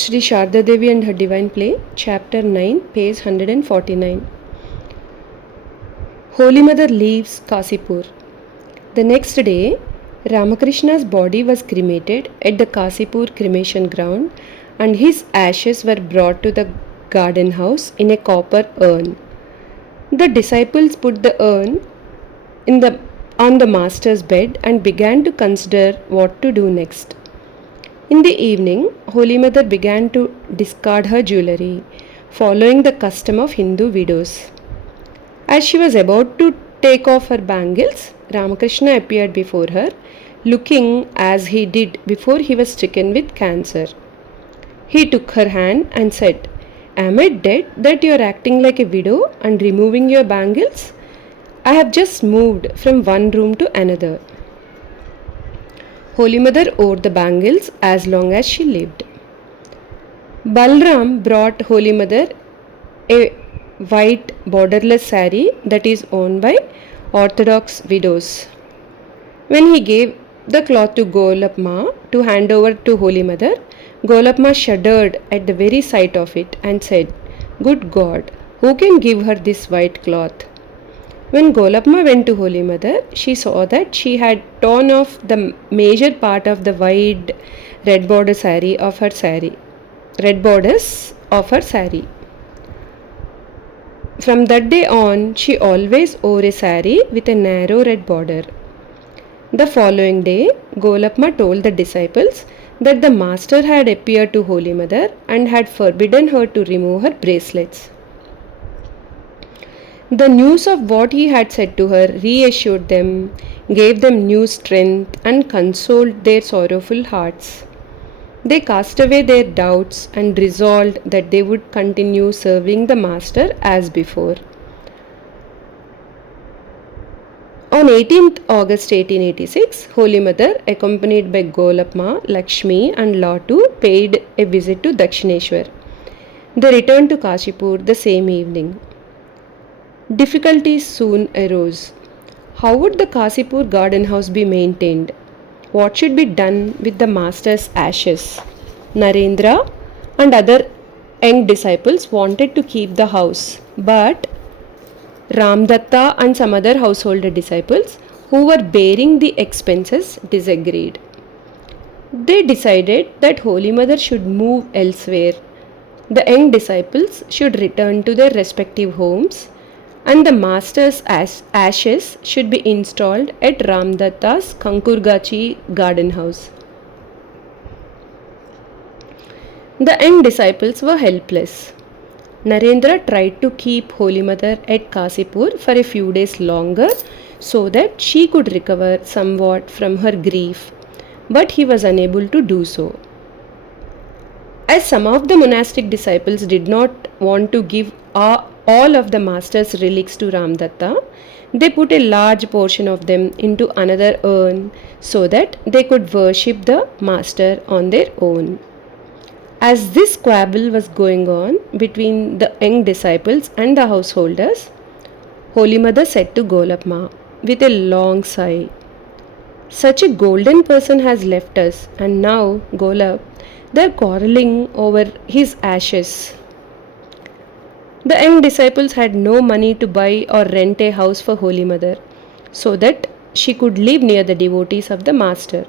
Shri Sharda Devi and Her Divine Play, Chapter 9, page 149. Holy Mother leaves Cossipore. The next day, Ramakrishna's body was cremated at the Cossipore cremation ground and his ashes were brought to the garden house in a copper urn. The disciples put the urn on the master's bed and began to consider what to do next. In the evening, Holy Mother began to discard her jewelry, following the custom of Hindu widows. As she was about to take off her bangles, Ramakrishna appeared before her, looking as he did before he was stricken with cancer. He took her hand and said, "Am I dead that you are acting like a widow and removing your bangles? I have just moved from one room to another." Holy Mother wore the bangles as long as she lived. Balram brought Holy Mother a white borderless saree that is worn by Orthodox widows. When he gave the cloth to Golapma to hand over to Holy Mother, Golapma shuddered at the very sight of it and said, "Good God, who can give her this white cloth?" When Golapma went to Holy Mother, she saw that she had torn off the major part of the wide red borders of her saree. From that day on, she always wore a saree with a narrow red border. The following day, Golapma told the disciples that the master had appeared to Holy Mother and had forbidden her to remove her bracelets. The news of what he had said to her reassured them, gave them new strength, and consoled their sorrowful hearts. They cast away their doubts and resolved that they would continue serving the Master as before. On 18th August 1886, Holy Mother, accompanied by Golapma, Lakshmi and Latu, paid a visit to Dakshineshwar. They returned to Kashipur the same evening. Difficulties soon arose. How would the Cossipore garden house be maintained? What should be done with the master's ashes? Narendra and other young disciples wanted to keep the house, but Ramdatta and some other household disciples who were bearing the expenses disagreed. They decided that Holy Mother should move elsewhere. The young disciples should return to their respective homes and the master's ashes should be installed at Ramdatta's Kankurgachi garden house. The young disciples were helpless. Narendra tried to keep Holy Mother at Cossipore for a few days longer so that she could recover somewhat from her grief, but he was unable to do so. As some of the monastic disciples did not want to give all of the master's relics to Ramdatta, they put a large portion of them into another urn so that they could worship the master on their own. As this squabble was going on between the young disciples and the householders, Holy Mother said to Golapma with a long sigh, "Such a golden person has left us, and now, Golap, they are quarreling over his ashes." The young disciples had no money to buy or rent a house for Holy Mother so that she could live near the devotees of the Master.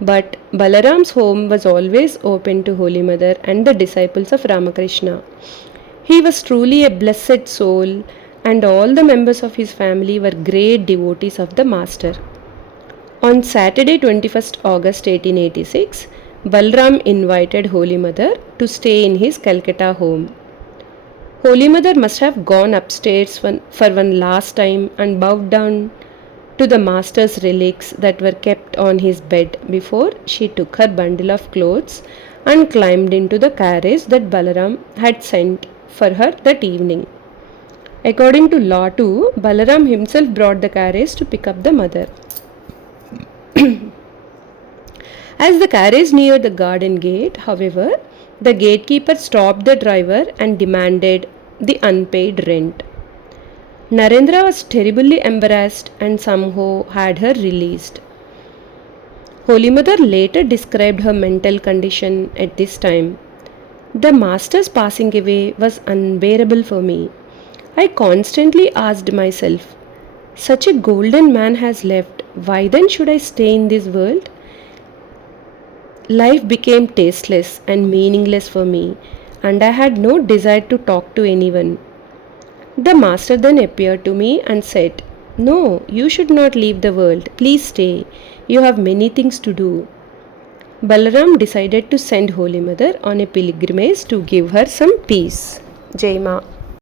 But Balaram's home was always open to Holy Mother and the disciples of Ramakrishna. He was truly a blessed soul, and all the members of his family were great devotees of the Master. On Saturday, 21st August 1886, Balram invited Holy Mother to stay in his Calcutta home. Holy Mother must have gone upstairs for one last time and bowed down to the master's relics that were kept on his bed before she took her bundle of clothes and climbed into the carriage that Balaram had sent for her that evening. According to Latu, Balaram himself brought the carriage to pick up the mother. As the carriage neared the garden gate, however, the gatekeeper stopped the driver and demanded the unpaid rent. Narendra was terribly embarrassed and somehow had her released. Holy Mother later described her mental condition at this time. The master's passing away was unbearable for me. I constantly asked myself, such a golden man has left, why then should I stay in this world? Life became tasteless and meaningless for me, and I had no desire to talk to anyone. The master then appeared to me and said, "No, you should not leave the world. Please stay. You have many things to do." Balaram decided to send Holy Mother on a pilgrimage to give her some peace. Jai Ma.